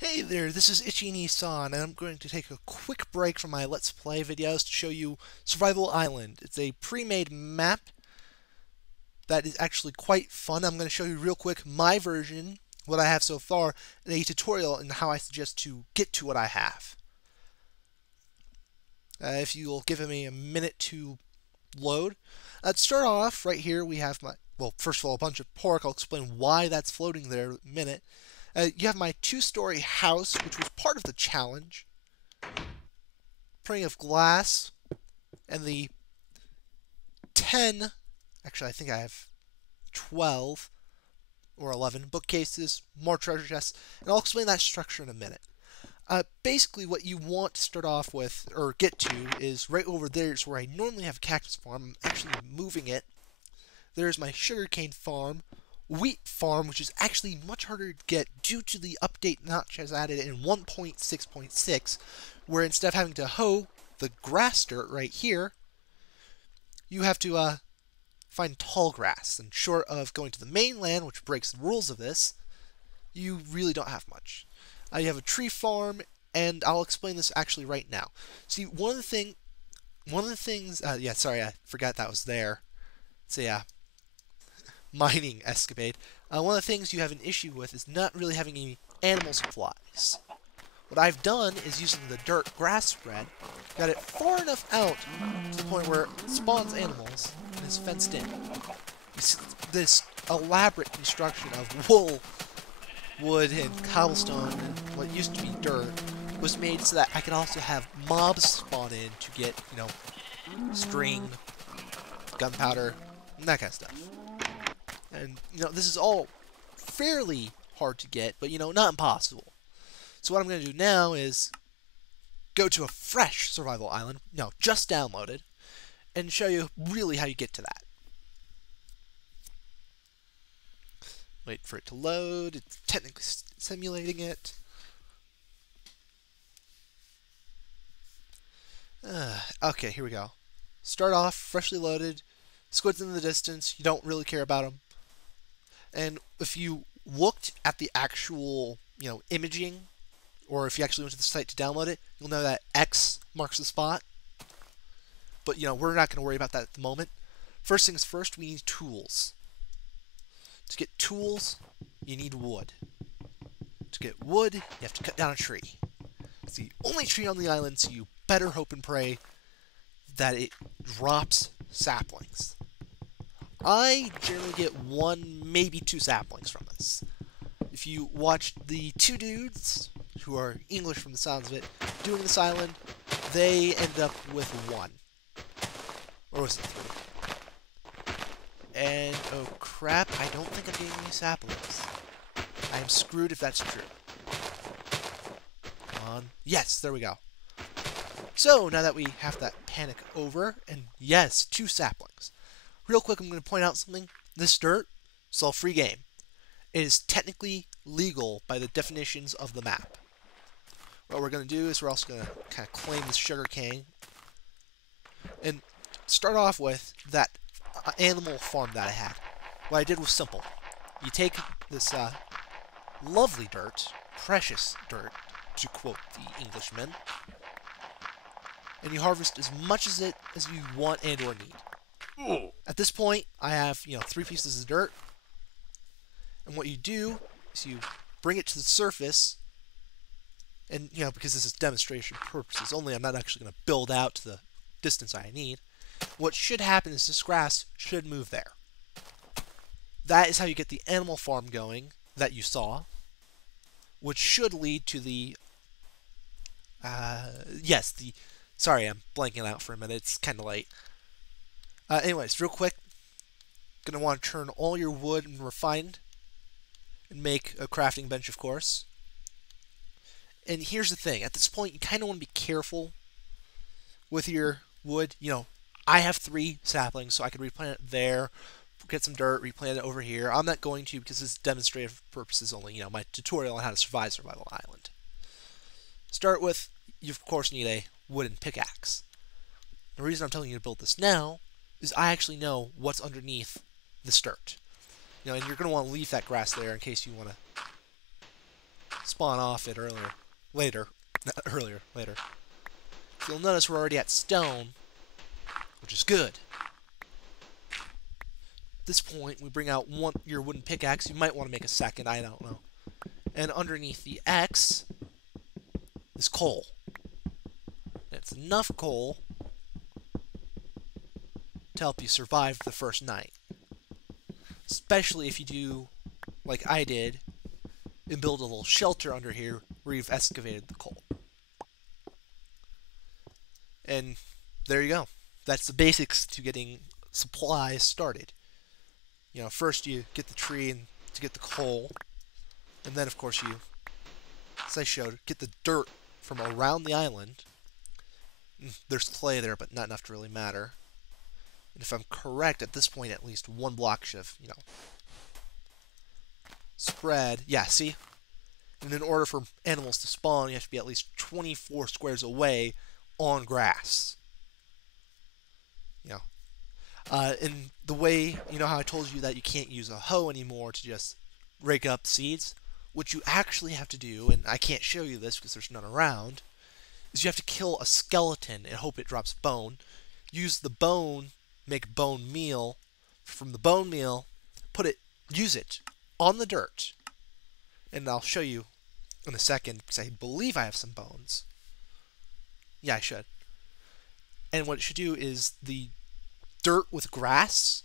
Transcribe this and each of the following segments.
Hey there, this is Itchy Nissan, and I'm going to take a quick break from my Let's Play videos to show you Survival Island. It's a pre-made map that is actually quite fun. I'm going to show you real quick my version, what I have so far, and a tutorial on how I suggest to get to what I have. If you'll give me a minute to load. To start off, right here we have my, well, first of all, a bunch of pork. I'll explain why that's floating there in a minute. You have my two-story house, which was part of the challenge. Plenty of glass, and the 10, actually I think I have 12 or 11 bookcases, more treasure chests, and I'll explain that structure in a minute. Basically what you want to start off with, or get to, is right over there is where I normally have a cactus farm. I'm actually moving it. There's my sugarcane farm, wheat farm, which is actually much harder to get due to the update notch has added in 1.6.6, where instead of having to hoe the grass dirt right here, you have to find tall grass. And short of going to the mainland, which breaks the rules of this, you really don't have much. You have a tree farm, and I'll explain this actually right now. See, one of the things, yeah, sorry, I forgot that was there. So yeah, mining escapade. One of the things you have an issue with is not really having any animal supplies. What I've done is using the dirt grass spread, got it far enough out to the point where it spawns animals and is fenced in. This elaborate construction of wool, wood, and cobblestone, and what used to be dirt, was made so that I could also have mobs spawn in to get, string, gunpowder, and that kind of stuff. And, this is all fairly hard to get, but, not impossible. So what I'm going to do now is go to a fresh survival island, just downloaded, and show you really how you get to that. Wait for it to load. It's technically simulating it. Okay, here we go. Start off, freshly loaded. Squids in the distance. You don't really care about them. And if you looked at the actual, imaging, or if you actually went to the site to download it, you'll know that X marks the spot. But, we're not going to worry about that at the moment. First things first, we need tools. To get tools, you need wood. To get wood, you have to cut down a tree. It's the only tree on the island, so you better hope and pray that it drops saplings. I generally get 1, maybe 2 saplings from this. If you watch the 2 dudes, who are English from the sounds of it, doing this island, they end up with 1. Or was it 3? And, oh crap, I don't think I'm getting any saplings. I am screwed if that's true. Come on. Yes, there we go. So, now that we have that panic over, and yes, 2 saplings. Real quick, I'm going to point out something. This dirt is all free game. It is technically legal by the definitions of the map. What we're going to do is we're also going to kind of claim this sugar cane. And start off with that animal farm that I had. What I did was simple. You take this lovely dirt, precious dirt, to quote the Englishmen, and you harvest as much as you want and or need. Ooh. At this point, I have 3 pieces of dirt, and what you do is you bring it to the surface, and because this is demonstration purposes only, I'm not actually going to build out to the distance I need. What should happen is this grass should move there. That is how you get the animal farm going that you saw, which should lead to the sorry, I'm blanking out for a minute. It's kind of late. Anyways, real quick, gonna want to turn all your wood and refined, and make a crafting bench, of course. And here's the thing: at this point, you kind of want to be careful with your wood. I have 3 saplings, so I could replant it there, get some dirt, replant it over here. I'm not going to because this is demonstrative purposes only. My tutorial on how to survive Survival Island. Start with, you of course need a wooden pickaxe. The reason I'm telling you to build this now is I actually know what's underneath this dirt. And you're going to want to leave that grass there in case you want to spawn off it later. So you'll notice we're already at stone, which is good. At this point, we bring out your wooden pickaxe. You might want to make a second, I don't know. And underneath the X is coal. It's enough coal to help you survive the first night. Especially if you do, like I did, and build a little shelter under here where you've excavated the coal. And there you go. That's the basics to getting supplies started. You know, first you get the tree and to get the coal, and then of course you, as I showed, get the dirt from around the island. There's clay there, but not enough to really matter. And if I'm correct, at this point, at least one block should have, spread. Yeah, see? And in order for animals to spawn, you have to be at least 24 squares away on grass. And the way, how I told you that you can't use a hoe anymore to just rake up seeds? What you actually have to do, and I can't show you this because there's none around, is you have to kill a skeleton and hope it drops bone. Use the bone, make bone meal. From the bone meal, use it on the dirt. And I'll show you in a second because I believe I have some bones. Yeah, I should. And what it should do is the dirt with grass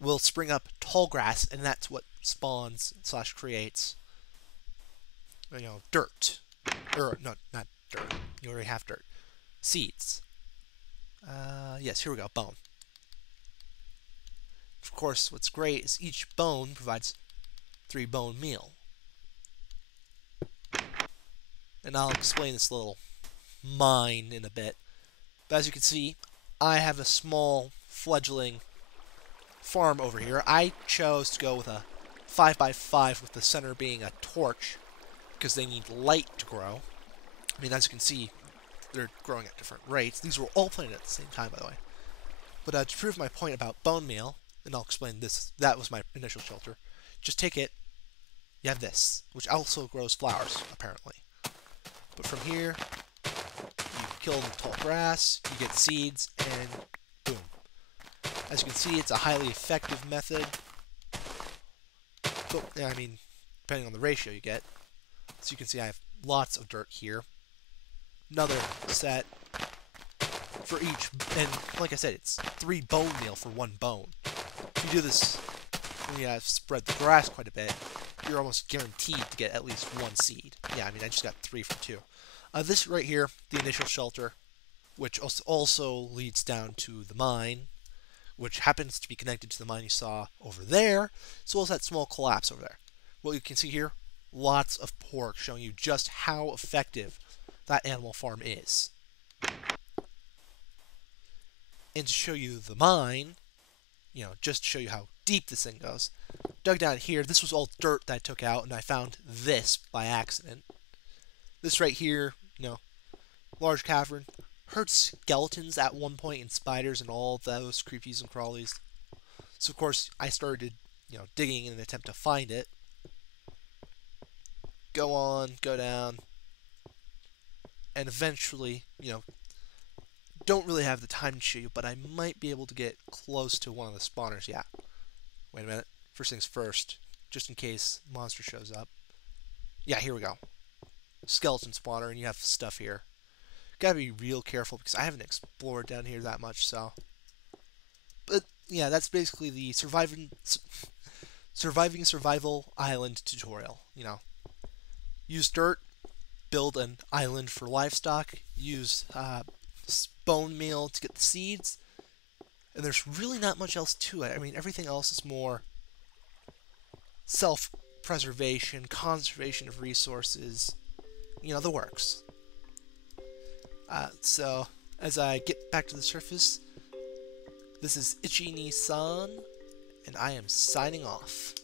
will spring up tall grass, and that's what spawns / creates, dirt. Or, no, not dirt. You already have dirt. Seeds. Yes, here we go. Bone. Of course, what's great is each bone provides 3 bone meal. And I'll explain this little mine in a bit. But as you can see, I have a small fledgling farm over here. I chose to go with a 5x5 with the center being a torch because they need light to grow. I mean, as you can see, they're growing at different rates. These were all planted at the same time, by the way. But to prove my point about bone meal, and I'll explain this, that was my initial shelter. Just take it, you have this, which also grows flowers, apparently. But from here, you kill the tall grass, you get seeds, and boom. As you can see, it's a highly effective method. But, I mean, depending on the ratio you get. So you can see I have lots of dirt here. Another set for each, and like I said, it's 3 bone meal for 1 bone. If you do this when you have spread the grass quite a bit, you're almost guaranteed to get at least 1 seed. Yeah, I mean, I just got 3 for 2. This right here, the initial shelter, which also leads down to the mine, which happens to be connected to the mine you saw over there, as well as that small collapse over there. What you can see here, lots of pork, showing you just how effective that animal farm is. And to show you the mine, just to show you how deep this thing goes, dug down here, this was all dirt that I took out, and I found this by accident. This right here, large cavern, heard skeletons at one point and spiders and all those creepies and crawlies. So of course I started, digging in an attempt to find it. Go on, go down, and eventually, don't really have the time to show you, but I might be able to get close to one of the spawners. Yeah. Wait a minute. First things first, just in case monster shows up. Yeah, here we go. Skeleton spawner, and you have stuff here. Gotta be real careful because I haven't explored down here that much, so. But yeah, that's basically the surviving survival island tutorial. Use dirt, build an island for livestock, use bone meal to get the seeds, and there's really not much else to it. I mean, everything else is more self-preservation, conservation of resources, the works. So, as I get back to the surface, this is Ichi Ni-san, and I am signing off.